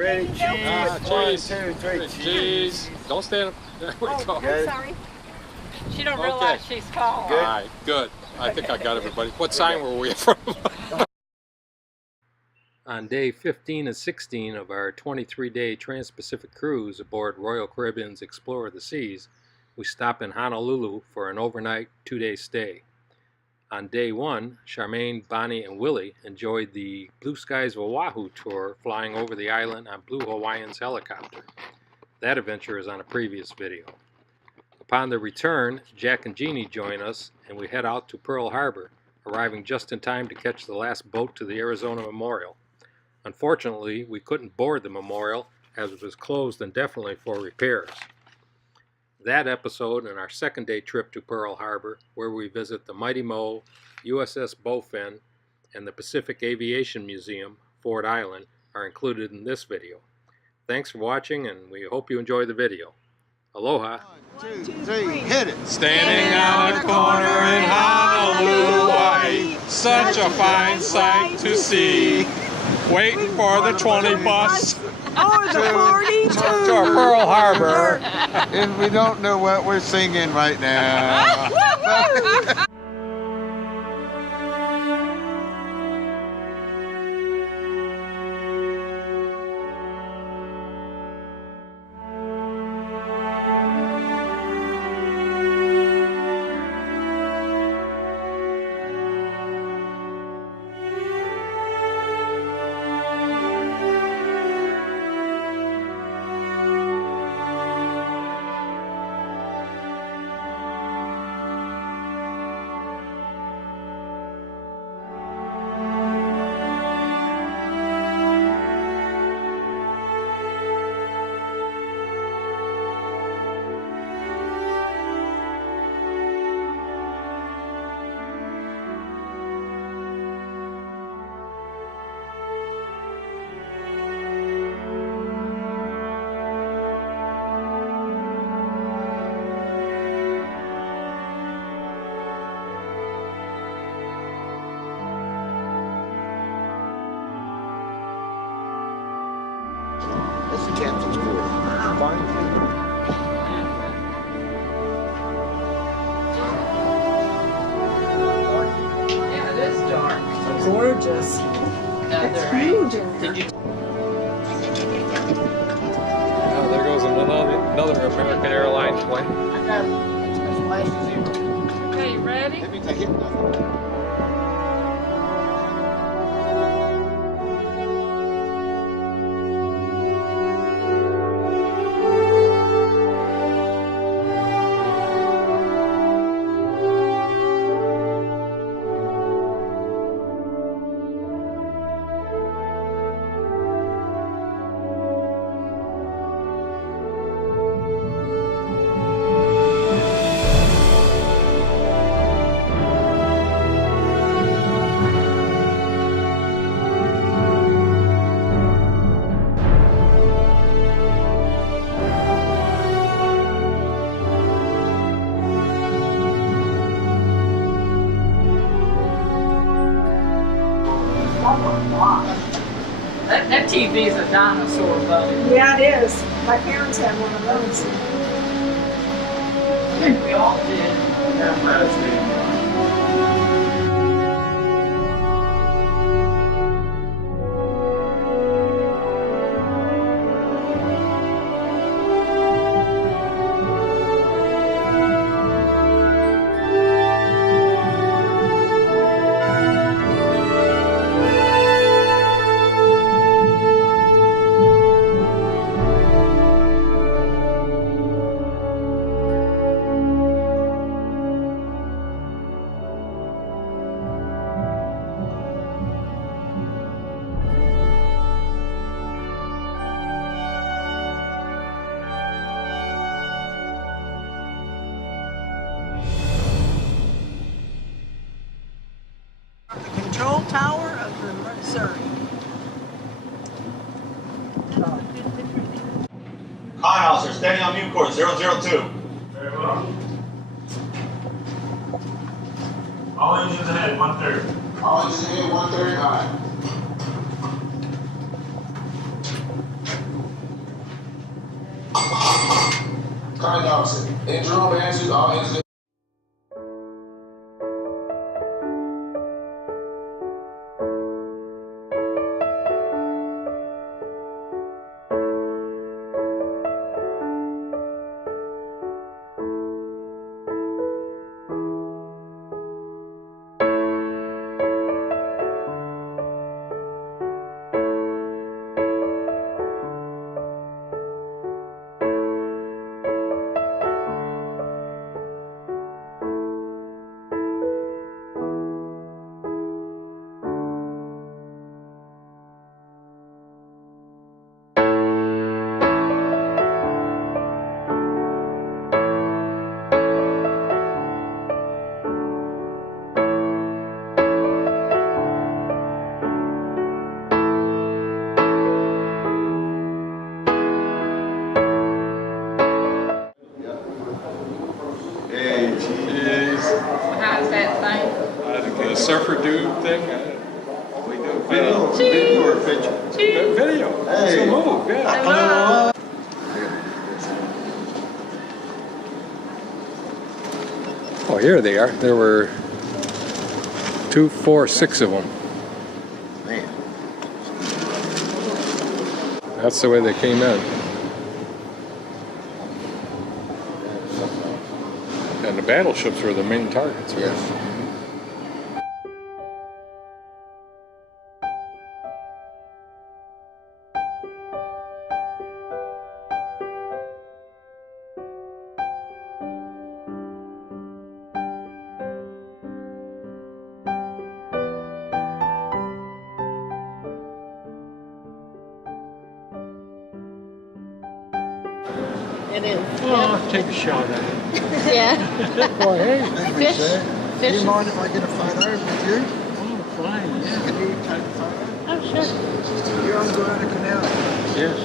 ready? Cheese. 1, 2, 3. Cheese. Don't stand up. There we go. Good. Sorry. She don't realize she's tall. Good. All right, good. I think I got everybody. What sign were we from? On day 15 and 16 of our 23-day Transpacific cruise aboard Royal Caribbean's Explorer of the Seas, we stopped in Honolulu for an overnight 2-day stay. On day 1, Charmaine, Bonnie, and Willie enjoyed the Blue Skies of Oahu tour flying over the island on Blue Hawaiian's helicopter. That adventure is on a previous video. Upon their return, Jack and Jeannie join us and we head out to Pearl Harbor, arriving just in time to catch the last boat to the Arizona Memorial. Unfortunately, we couldn't board the memorial as it was closed indefinitely for repairs. That episode and our second-day trip to Pearl Harbor, where we visit the Mighty Mo, USS Bowfin, and the Pacific Aviation Museum, Ford Island, are included in this video. Thanks for watching, and we hope you enjoy the video. Aloha! 1, 2, 3, hit it! Standing on a corner in Honolulu, Hawaii, such a fine sight to see. Waiting for the 20 bus. Oh, the 42. To Pearl Harbor. And we don't know what we're singing right now. That's the captain's quarters. Fine. Yeah, it is dark. Gorgeous. It's huge. Did you? Oh, there goes another American Airlines plane. I got it. It's flash to 0. Okay, you ready? That means I hit nothing. That TV's a dinosaur, buddy. Yeah, it is. My parents had one of those. I think we all did. Control tower of the Missouri. Officer, standing on mute course 002. Very well. All engines ahead, 1/3. All engines ahead, 1/3. All right. Kind officer. Interim answers all incidents. Hey, jeez. How's that thing? The surfer dude thing? We do video or picture? Video. Hey. It's a move, yeah. Hello. Oh, here they are. There were 2, 4, 6 of them. Man. That's the way they came in. And the battleships were the main targets. Right? Yes. It is. Oh, take a shot at it. Yeah. Oh, hey. Fish. Do you Fish. mind if I get a photo with you? Oh, fine, yeah. Can you take a photo? Oh, sure. You're on Guadalcanal. Yes.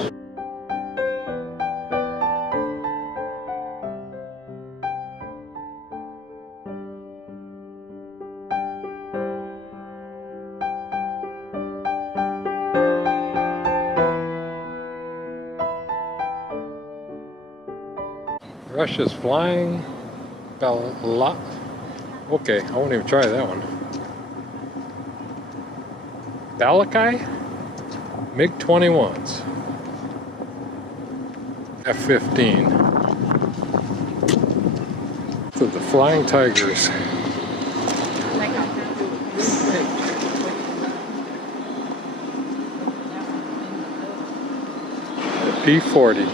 Russia's flying lot. Okay, I won't even try that one. Balakai? MiG-21s. F-15. So the Flying Tigers. The P-40.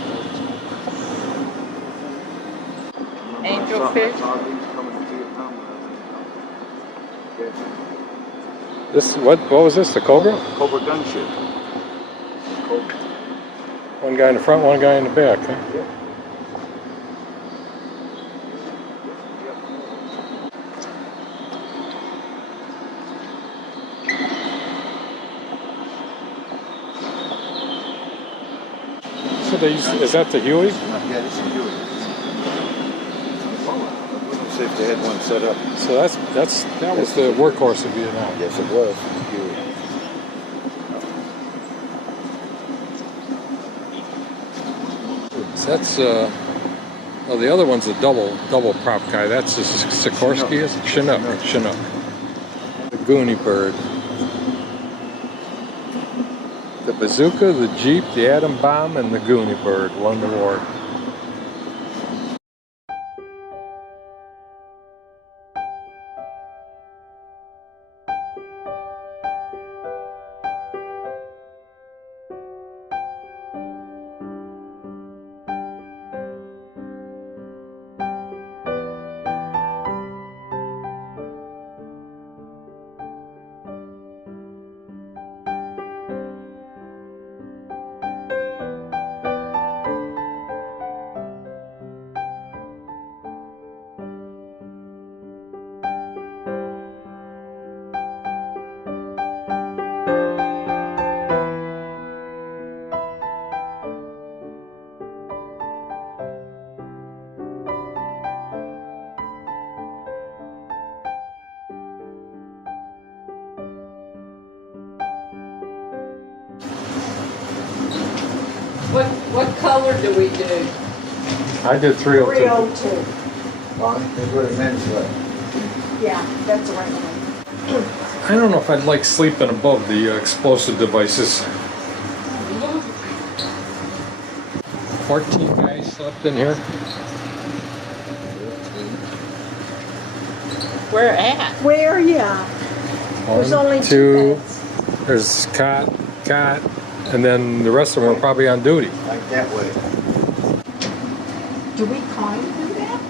Angelfish. This, what was this, the Cobra? Cobra gunship. One guy in the front, one guy in the back, huh? So they use, is that the Huey? Yeah, this is Huey. Let's see if they had one set up. So that was the workhorse of Vietnam. Yes, it was. Huey. So that's oh, the other one's a double prop guy. That's the Sikorsky, is it? Chinook. The Goonie Bird. The bazooka, the Jeep, the atom bomb, and the Goonie Bird won the war. What color do we do? I did 302. 302. Well, that's what it meant, but Yeah, that's the right one. I don't know if I'd like sleeping above the explosive devices. 14 guys slept in here. Where at? Where, yeah. There's only two beds. There's cot, and then the rest of them are probably on duty. like that way. Do we climb through that?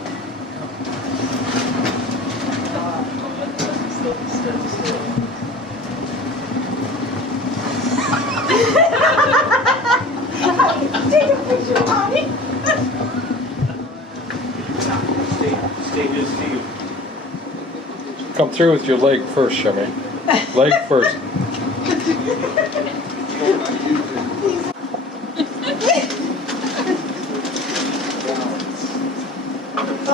Take a picture, mommy. Stay good, Steve. Come through with your leg first, Shimmy. Leg first.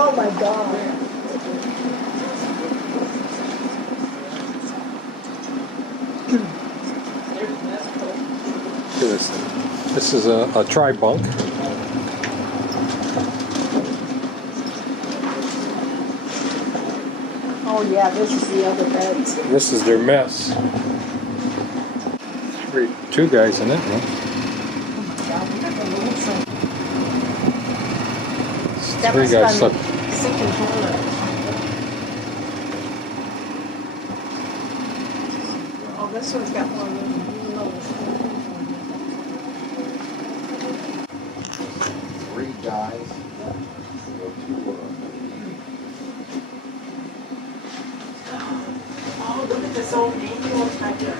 Oh my God. This is a tri-bunk. Oh yeah, this is the other beds. This is their mess. Two guys in it, huh? Oh my God, look at the little thing. That Three must guys have slept. been sick and toilet. Oh, this one's got more room. Even though it's 3 guys. Oh, look at this old manual typer.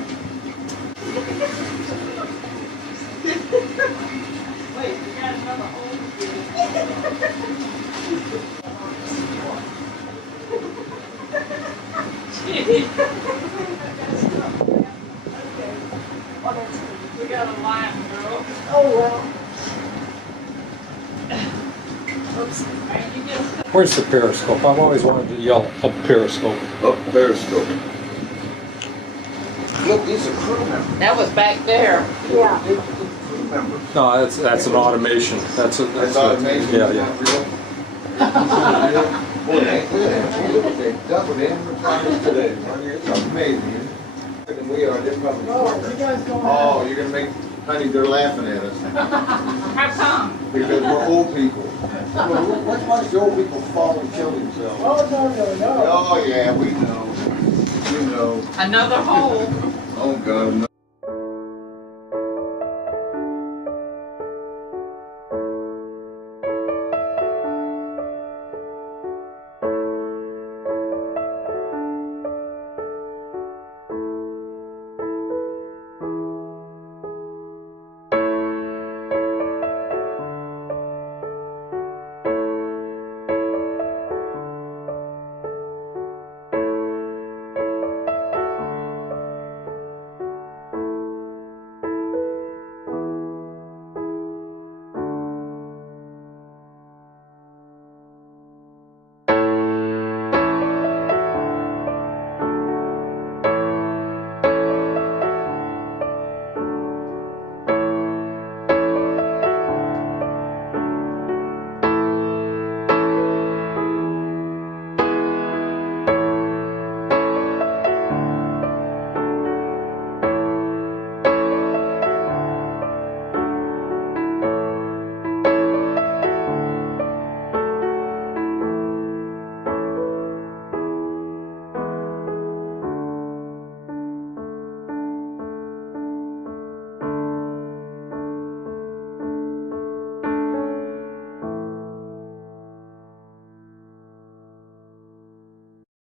Wait, we got another old. We got a line, girl. Oh, well. Oops. Man, you just Where's the periscope? I've always wanted to yell up periscope. Oh, periscope. Look, these are crew members. that was back there. Yeah. These are crew members. No, that's an automation. That's automation. Yeah, yeah. Boy, they look at they doubled in requirements today. It's amazing. Than we are. They're probably Oh, you guys going Oh, you're gonna make, honey, they're laughing at us How come? because we're old people. Watch the old people fall and kill themselves. Oh, no. Oh yeah, we know. We know. Another hole. Oh God, no.